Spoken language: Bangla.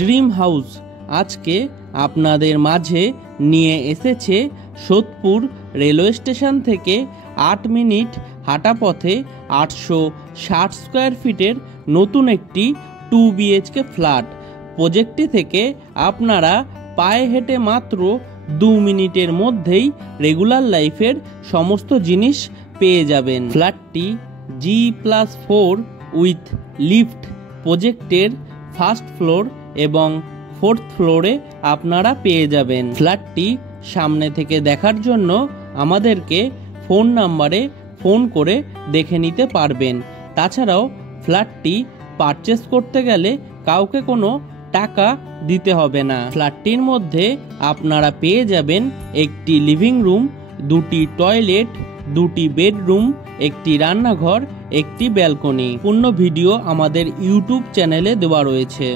ড্রিম হাউস আজকে আপনাদের মাঝে নিয়ে এসেছে সোদপুর রেলওয়ে স্টেশন থেকে 8 মিনিট হাঁটা পথে 860 স্কোয়ার ফিটের নতুন একটি 2 BHK ফ্ল্যাট। প্রজেক্টটি থেকে আপনারা পায়ে হেঁটে মাত্র 2 মিনিটের মধ্যেই রেগুলার লাইফের সমস্ত জিনিস পেয়ে যাবেন। ফ্ল্যাটটি G+4 উইথ লিফট প্রজেক্টের ফার্স্ট ফ্লোর এবং 4th ফ্লোরে আপনারা পেয়ে যাবেন। ফ্ল্যাটটি সামনে থেকে দেখার জন্য আমাদেরকে ফোন নাম্বারে ফোন করে দেখে নিতে পারবেন। তাছাড়াও ফ্ল্যাটটি পারচেস করতে গেলে কাউকে কোনো টাকা দিতে হবে না। ফ্ল্যাটটির মধ্যে আপনারা পেয়ে যাবেন একটি লিভিং রুম, 2টি টয়লেট, 2টি বেডরুম, একটি রান্নাঘর, একটি ব্যালকনি। পূর্ণ ভিডিও আমাদের ইউটিউব চ্যানেলে দেওয়া রয়েছে।